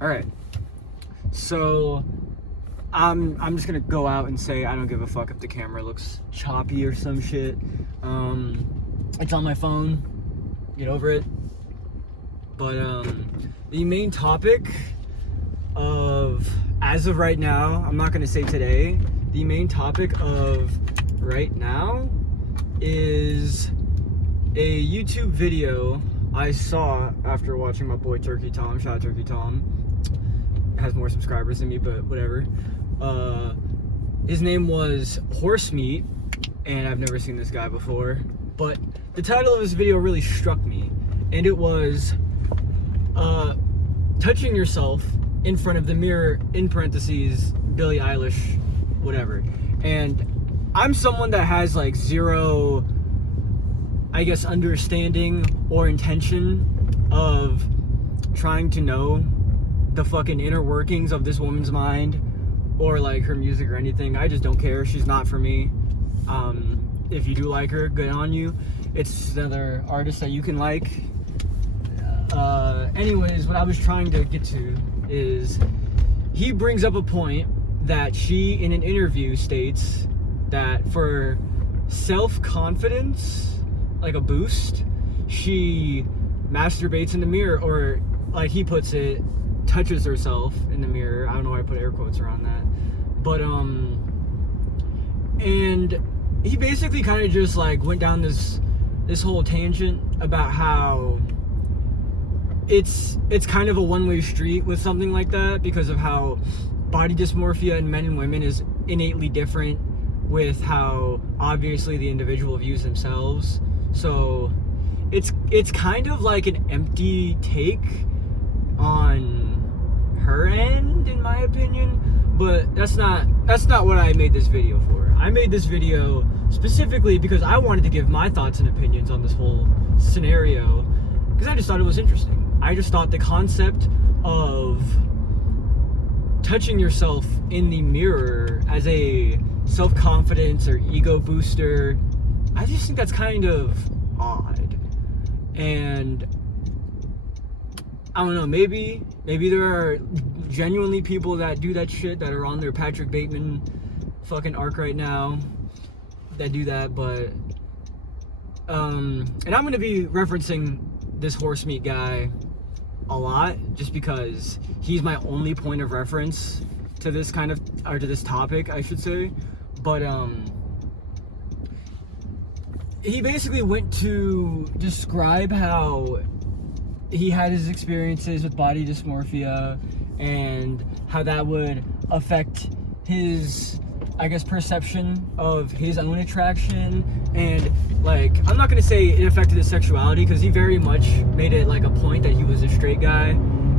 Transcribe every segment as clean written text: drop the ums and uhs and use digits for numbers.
All right. So I'm just gonna go out and say I don't give a fuck if the camera looks choppy or some shit. It's on my phone. Get over it. But the main topic of, as of right now, I'm not gonna say today. The main topic of right now is a YouTube video I saw after watching my boy Turkey Tom. Shout out Turkey Tom. Has more subscribers than me, but whatever. His name was Horse Meat, and I've never seen this guy before. But the title of his video really struck me, and it was touching yourself in front of the mirror, in parentheses, Billie Eilish, whatever. And I'm someone that has like zero, I guess, understanding or intention of trying to know the fucking inner workings of this woman's mind or like her music or anything. I just don't care. She's not for me. If you do like her, good on you. It's another artist that you can like. Anyways, what I was trying to get to is he brings up a point that she, in an interview, states that for self-confidence, like a boost, she masturbates in the mirror, or like he puts it, touches herself in the mirror. I don't know why I put air quotes around that. But and he basically kind of just like went down this whole tangent about how it's kind of a one-way street with something like that, because of how body dysmorphia in men and women is innately different with how obviously the individual views themselves. So it's kind of like an empty take on her end, in my opinion. But that's not what I made this video for. I made this video specifically because I wanted to give my thoughts and opinions on this whole scenario, because I just thought it was interesting. I just thought the concept of touching yourself in the mirror as a self-confidence or ego booster, I just think that's kind of odd. And I don't know, maybe there are genuinely people that do that shit, that are on their Patrick Bateman fucking arc right now, that do that. But and I'm gonna be referencing this Horse Meat guy a lot, just because he's my only point of reference to this kind of, or to this topic, I should say. But he basically went to describe how he had his experiences with body dysmorphia and how that would affect his, I guess, perception of his own attraction. And like, I'm not gonna say it affected his sexuality, because he very much made it like a point that he was a straight guy.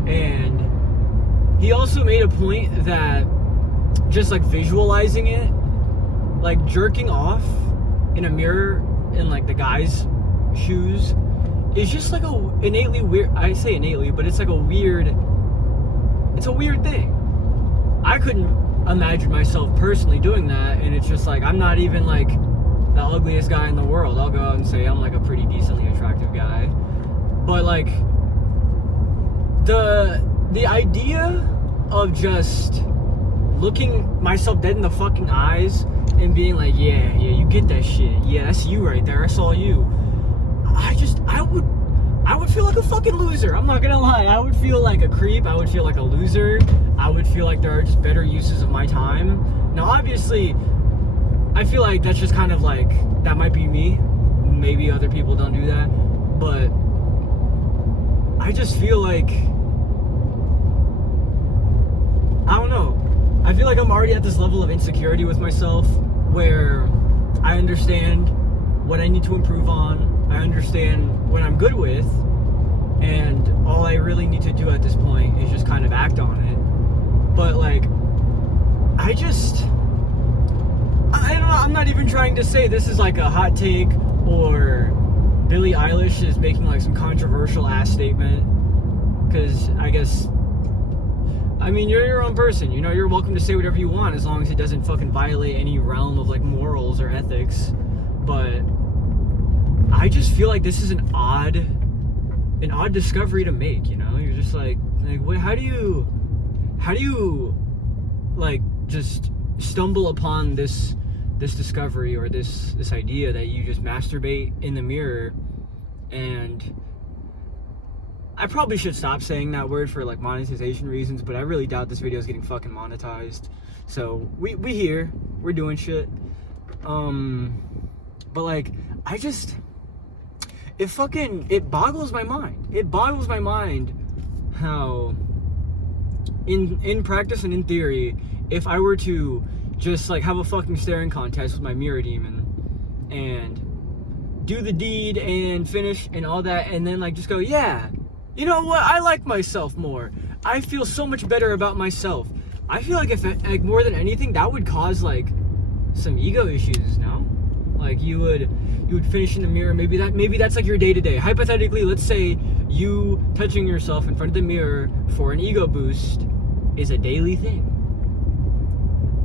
And he also made a point that just like visualizing it, like jerking off in a mirror in like the guy's shoes, is just like a innately weird, I say innately, but it's like a weird thing. I couldn't imagine myself personally doing that, and it's just like, I'm not even like the ugliest guy in the world. I'll go out and say I'm like a pretty decently attractive guy. But like the idea of just looking myself dead in the fucking eyes and being like, yeah, you get that shit. Yeah, that's you right there. I saw you. I would feel like a fucking loser. I'm not gonna lie. I would feel like a creep. I would feel like a loser. I would feel like there are just better uses of my time. Now, obviously, I feel like that's just kind of like, that might be me. Maybe other people don't do that. But I just feel like, I don't know. I feel like I'm already at this level of insecurity with myself where I understand what I need to improve on. I understand what I'm good with, and all I really need to do at this point is just kind of act on it. But like, I don't know, I'm not even trying to say this is like a hot take, or Billie Eilish is making like some controversial ass statement, because I guess, I mean, you're your own person, you know, you're welcome to say whatever you want as long as it doesn't fucking violate any realm of like morals or ethics. But I just feel like this is an odd discovery to make, you know? You're just like, Like, what? How do you like just stumble upon this discovery or this idea that you just masturbate in the mirror? And I probably should stop saying that word for like monetization reasons, but I really doubt this video is getting fucking monetized. So we here, we're doing shit. But like, it boggles my mind. It boggles my mind how in practice and in theory, if I were to just like have a fucking staring contest with my mirror demon and do the deed and finish and all that, and then like just go, yeah, you know what, I like myself more, I feel so much better about myself. I feel like if like more than anything that would cause like some ego issues, no? Like you would finish in the mirror, maybe that's like your day-to-day. Hypothetically, let's say you touching yourself in front of the mirror for an ego boost is a daily thing.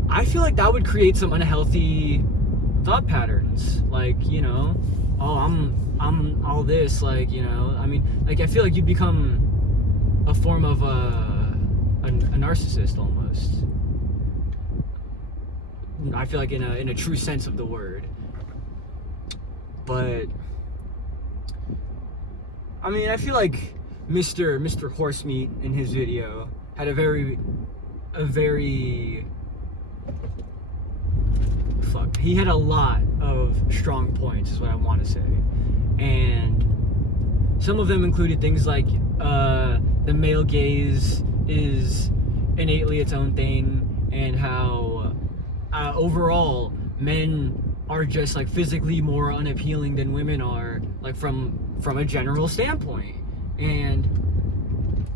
I feel like that would create some unhealthy thought patterns, like, you know, oh, I'm all this, like, you know, I mean, like, I feel like you'd become a form of a narcissist almost. I feel like in a true sense of the word. But I mean, I feel like Mr. Horsemeat in his video had a very he had a lot of strong points, is what I want to say. And some of them included things like the male gaze is innately its own thing, and how overall men are just like physically more unappealing than women are, like from a general standpoint. And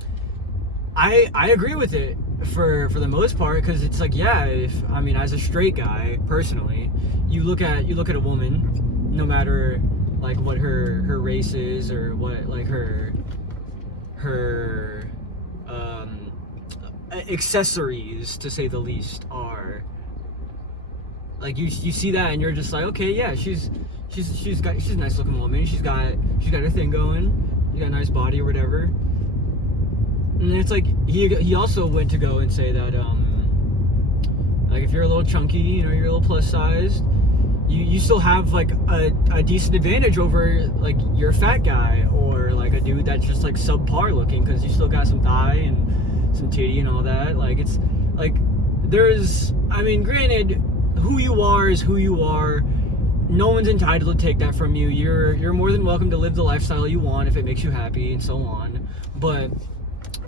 I agree with it for the most part, because it's like, yeah, I mean, as a straight guy personally, you look at a woman, no matter like what her race is or what like her accessories, to say the least, are. Like you see that and you're just like, okay, yeah, she's a nice looking woman. She's got her thing going. She's got a nice body or whatever. And it's like he also went to go and say that like if you're a little chunky, you know, you're a little plus sized, you still have like a decent advantage over like your fat guy or like a dude that's just like subpar looking, because you still got some thigh and some titty and all that. Like it's like I mean, granted, who you are is who you are. No one's entitled to take that from you. You're more than welcome to live the lifestyle you want if it makes you happy and so on. But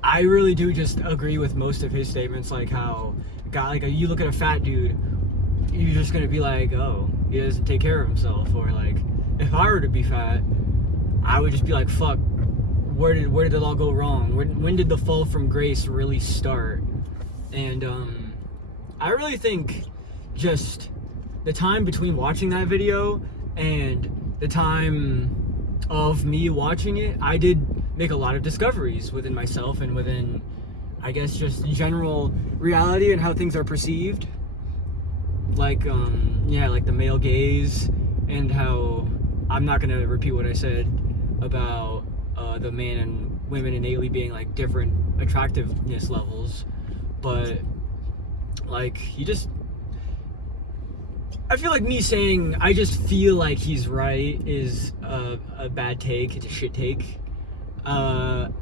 I really do just agree with most of his statements, like how you look at a fat dude, you're just gonna be like, oh, he doesn't take care of himself. Or like, if I were to be fat, I would just be like, fuck, where did it all go wrong? When did the fall from grace really start? And I really think just the time between watching that video and the time of me watching it, I did make a lot of discoveries within myself and within, I guess, just general reality and how things are perceived. Like, like the male gaze, and how I'm not gonna repeat what I said about the man and women innately being like different attractiveness levels, but like I feel like me saying I just feel like he's right is a bad take. It's a shit take. But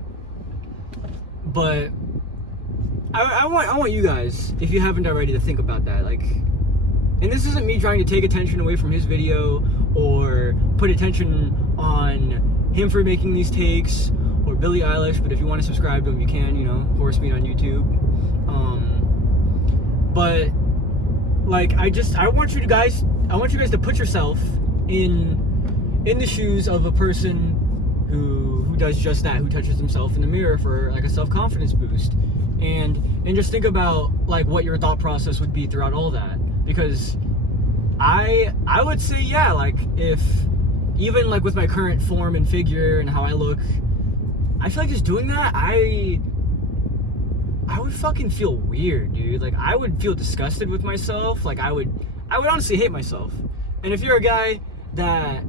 I want you guys, if you haven't already, to think about that. Like, and this isn't me trying to take attention away from his video or put attention on him for making these takes, or Billie Eilish. But if you want to subscribe to him, you can. You know, Horsemeat on YouTube. But like, I want you guys to put yourself in the shoes of a person who does just that, who touches himself in the mirror for like a self-confidence boost, and just think about like what your thought process would be throughout all that. Because I would say, yeah, like, if even like with my current form and figure and how I look, I feel like just doing that, I would fucking feel weird, dude. Like, I would feel disgusted with myself. Like, I would honestly hate myself. And if you're a guy that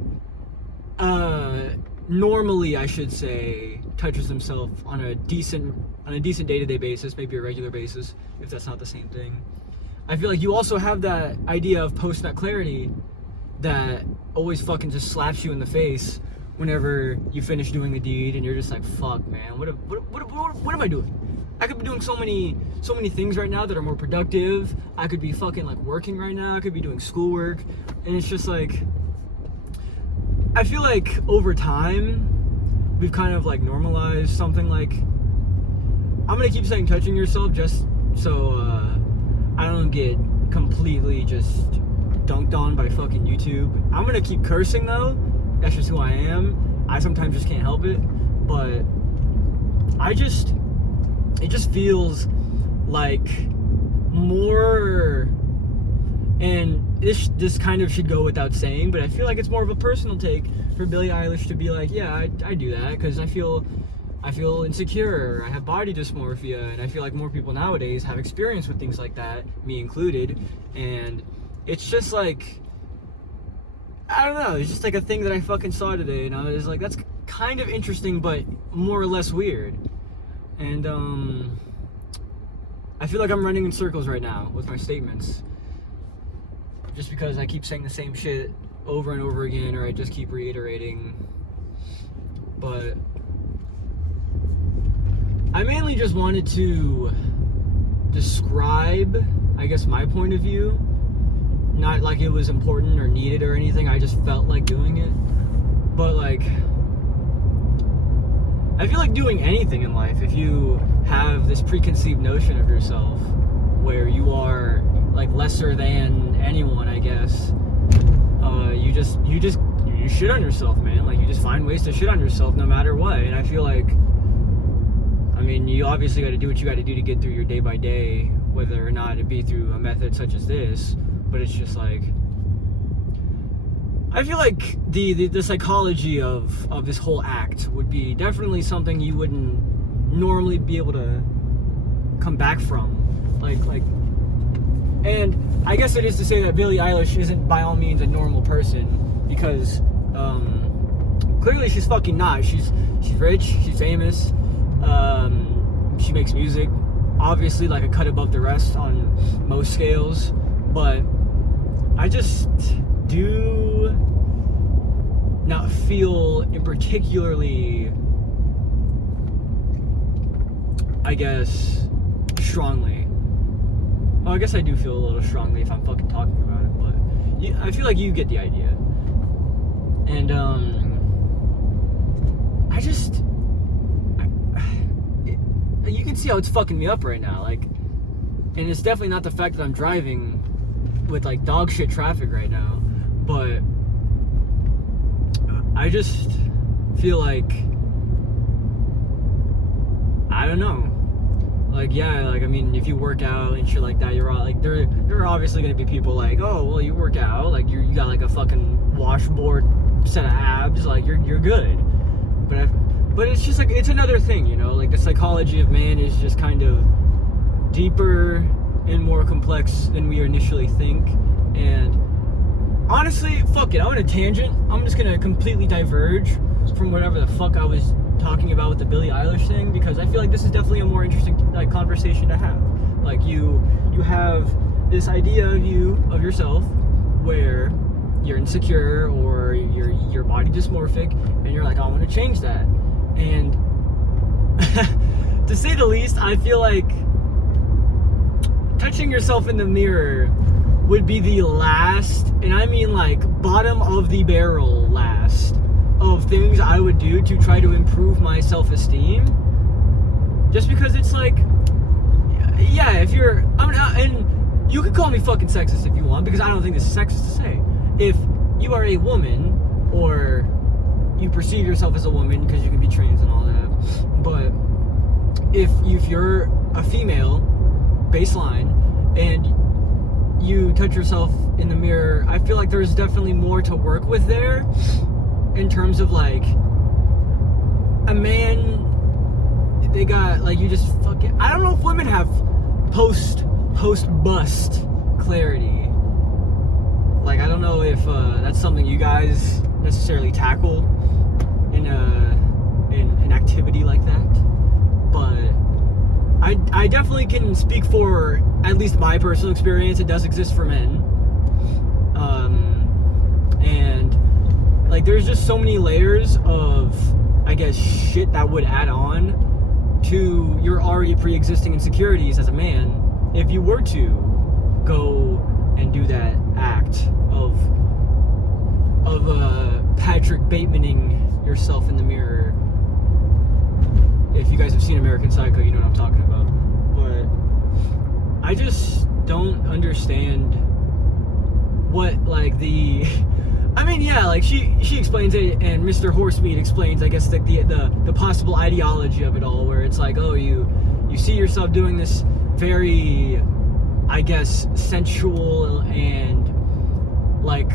normally, I should say, touches himself on a decent day-to-day basis, maybe a regular basis, if that's not the same thing. I feel like you also have that idea of post-nut clarity that always fucking just slaps you in the face whenever you finish doing a deed, and you're just like, fuck, man, what am I doing? I could be doing so many things right now that are more productive. I could be fucking like working right now. I could be doing schoolwork, and it's just like, I feel like over time we've kind of like normalized something like, I'm gonna keep saying touching yourself just so I don't get completely just dunked on by fucking YouTube. I'm gonna keep cursing though. That's just who I am. I sometimes just can't help it, but it just feels like more, and this kind of should go without saying, but I feel like it's more of a personal take for Billie Eilish to be like, yeah, I do that because I feel insecure, I have body dysmorphia, and I feel like more people nowadays have experience with things like that, me included, and it's just like, I don't know, it's just like a thing that I fucking saw today, and I was like, that's kind of interesting, but more or less weird. And I feel like I'm running in circles right now with my statements, just because I keep saying the same shit over and over again, or I just keep reiterating. But I mainly just wanted to describe, I guess, my point of view. Not like it was important or needed or anything, I just felt like doing it. But like, I feel like doing anything in life, if you have this preconceived notion of yourself where you are like lesser than anyone, I guess, you shit on yourself, man. Like, you just find ways to shit on yourself no matter what. And I feel like, I mean, you obviously got to do what you got to do to get through your day by day, whether or not it be through a method such as this. But it's just like, I feel like the psychology of this whole act would be definitely something you wouldn't normally be able to come back from. Like, and I guess it is to say that Billie Eilish isn't by all means a normal person, because clearly she's fucking not. She's rich, she's famous, she makes music, obviously like a cut above the rest on most scales, but I just do not feel in particularly, I guess, strongly. Well, I guess I do feel a little strongly if I'm fucking talking about it, but I feel like you get the idea. And you can see how it's fucking me up right now, like, and it's definitely not the fact that I'm driving with like dog shit traffic right now, but I just feel like, I don't know, like, yeah, like, I mean, if you work out and shit like that, you're all like, there are obviously gonna be people like, oh, well, you work out, like, you got like a fucking washboard set of abs, like, you're good. But it's just like, it's another thing, you know, like, the psychology of man is just kind of deeper and more complex than we initially think. And honestly, fuck it, I'm on a tangent. I'm just gonna completely diverge from whatever the fuck I was talking about with the Billie Eilish thing, because I feel like this is definitely a more interesting like conversation to have. Like, you have this idea of yourself where you're insecure or you're body dysmorphic, and you're like, I want to change that. And to say the least, I feel like touching yourself in the mirror would be the last, and I mean like bottom of the barrel last, of things I would do to try to improve my self-esteem. Just because it's like, yeah, if you're, and you could call me fucking sexist if you want, because I don't think this is sexist to say. If you are a woman, or you perceive yourself as a woman, because you can be trans and all that, but if you're a female, baseline, and you touch yourself in the mirror, I feel like there's definitely more to work with there, in terms of like, a man, they got like, you just fucking, I don't know if women have post bust clarity. Like, I don't know if that's something you guys necessarily tackle in in an activity like that, but I definitely can speak for at least my personal experience. It does exist for men, and like there's just so many layers of, I guess, shit that would add on to your already pre-existing insecurities as a man if you were to go and do that act of Patrick Batemaning yourself in the mirror. If you guys have seen American Psycho, you know what I'm talking about. But I just don't understand what, like, I mean, yeah, like, she explains it, and Mr. Horsemeat explains, I guess, like, the possible ideology of it all, where it's like, oh, you see yourself doing this very, I guess, sensual and, like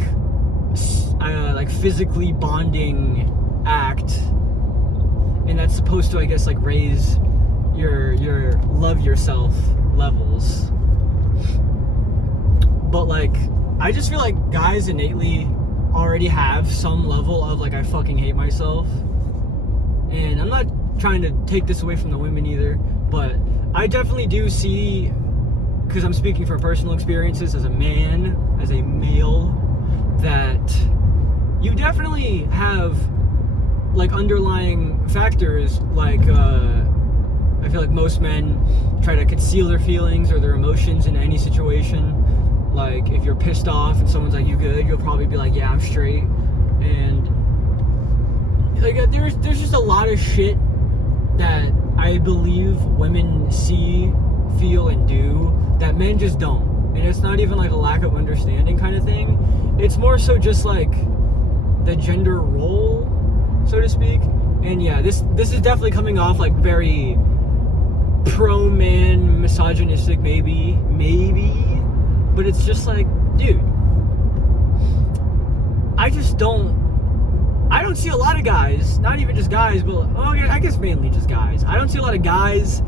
physically bonding act, and that's supposed to, I guess, like, raise your love yourself levels. But, like, I just feel like guys innately already have some level of, like, I fucking hate myself. And I'm not trying to take this away from the women either, but I definitely do see, because I'm speaking from personal experiences as a man, as a male, that you definitely have, like, underlying factors, like, I feel like most men try to conceal their feelings or their emotions in any situation. Like, if you're pissed off and someone's like, you good, you'll probably be like, yeah, I'm straight. And, like, there's just a lot of shit that I believe women see, feel, and do that men just don't. And it's not even, like, a lack of understanding kind of thing. It's more so just, like, the gender role, so to speak. And yeah, this is definitely coming off, like, very pro-man, misogynistic, maybe, but it's just like, dude, I don't see a lot of guys, not even just guys, but, I guess mainly just guys. I don't see a lot of guys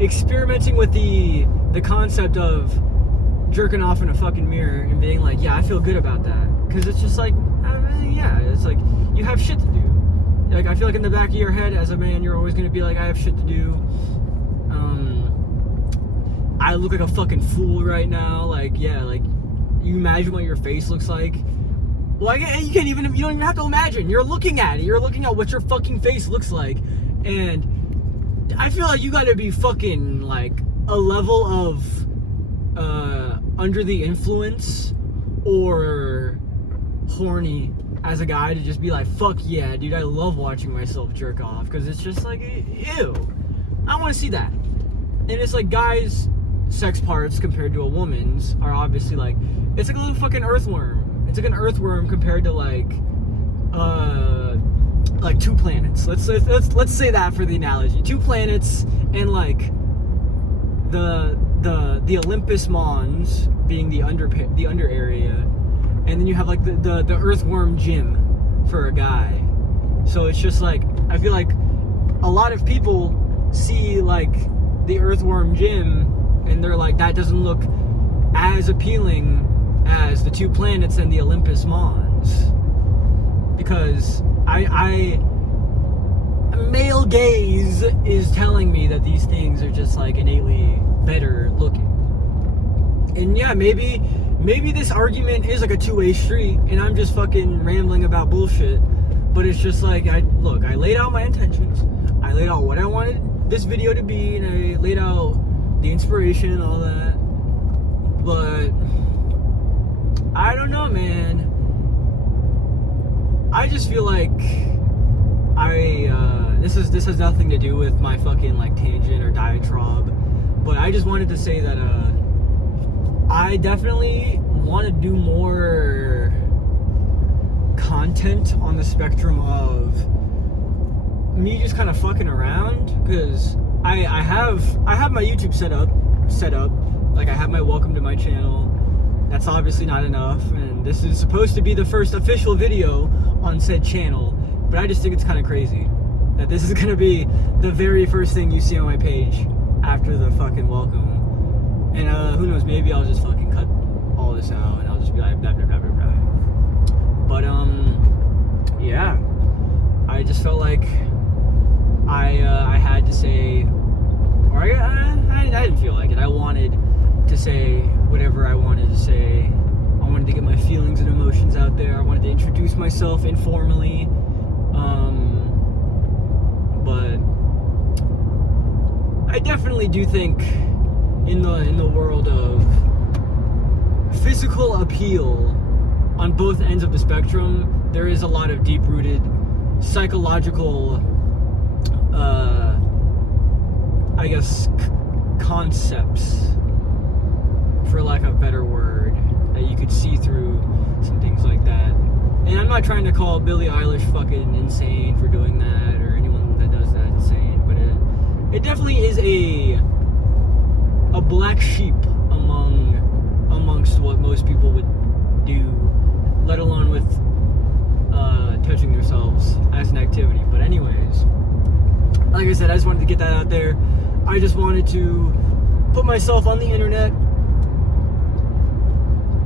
experimenting with the concept of jerking off in a fucking mirror and being like, yeah, I feel good about that. Because it's just like, yeah, it's like, you have shit to do. Like, I feel like in the back of your head as a man, you're always going to be like, I have shit to do. I look like a fucking fool right now. Like, yeah, like, you imagine what your face looks like. Well, you don't even have to imagine. You're looking at it. You're looking at what your fucking face looks like. And I feel like you gotta be fucking, like, a level of, under the influence or horny as a guy to just be like, fuck yeah, dude, I love watching myself jerk off. Because it's just like, ew. I want to see that. And it's like, guys' sex parts compared to a woman's are obviously, like, it's like a little fucking earthworm. It's like an earthworm compared to, like two planets. Let's say that for the analogy. 2 planets and, like, the Olympus Mons being the under area, and then you have, like, the earthworm gym for a guy. So it's just like, I feel like a lot of people see, like, the earthworm gym and they're like, that doesn't look as appealing as the 2 planets and the Olympus Mons, because male gaze is telling me that these things are just, like, innately better looking. And yeah, maybe this argument is like a 2-way street and I'm just fucking rambling about bullshit, but it's just like, I laid out my intentions, I laid out what I wanted this video to be, and I laid out the inspiration and all that. But I don't know, man. I just feel like this has nothing to do with my fucking, like, tangent or diatribe, but I just wanted to say that I definitely want to do more content on the spectrum of me just kind of fucking around, because I have my YouTube set up. Like, I have my welcome to my channel. That's obviously not enough, and this is supposed to be the first official video on said channel, but I just think it's kind of crazy that this is gonna be the very first thing you see on my page after the fucking welcome. And who knows, maybe I'll just fucking cut all this out and I'll just be like blah blah blah blah blah. But yeah, I just felt like I had to say, or I didn't feel like it. I wanted to say whatever I wanted to say. I wanted to get my feelings and emotions out there. I wanted to introduce myself informally. But I definitely do think in the world of physical appeal on both ends of the spectrum, there is a lot of deep-rooted psychological I guess concepts, for lack of a better word, that you could see through some things like that. And I'm not trying to call Billie Eilish fucking insane for doing that, or anyone that does that insane, but it definitely is a black sheep amongst what most people would do, let alone with touching themselves as an activity. But anyways, like I said, I just wanted to get that out there. I just wanted to put myself on the internet,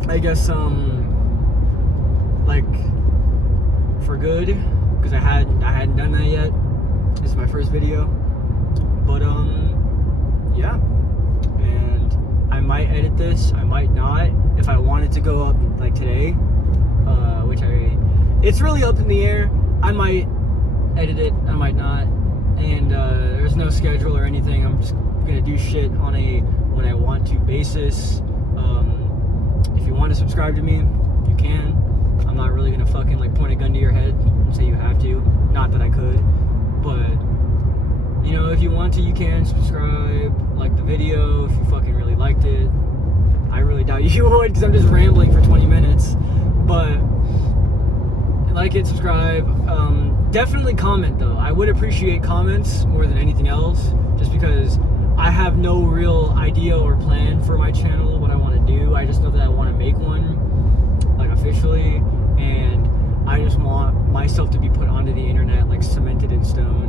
I guess, like, for good, because I hadn't done that yet. This is my first video, but yeah, and I might edit this, I might not. If I wanted to go up like today, which it's really up in the air. I might edit it, I might not, and there's no schedule or anything. I'm just gonna do shit on a when I want to basis. If you want to subscribe to me, you can. I'm not really gonna fucking like point a gun to your head and say you have to. Not that I could, but you know, if you want to, you can subscribe, like the video if you fucking really liked it. I really doubt you would, because I'm just rambling for 20 minutes. But like it, subscribe. Definitely comment though. I would appreciate comments more than anything else, just because I have no real idea or plan for my channel, what I want to do. I just know that I want to make one, like officially, and I just want myself to be put onto the internet, like cemented in stone.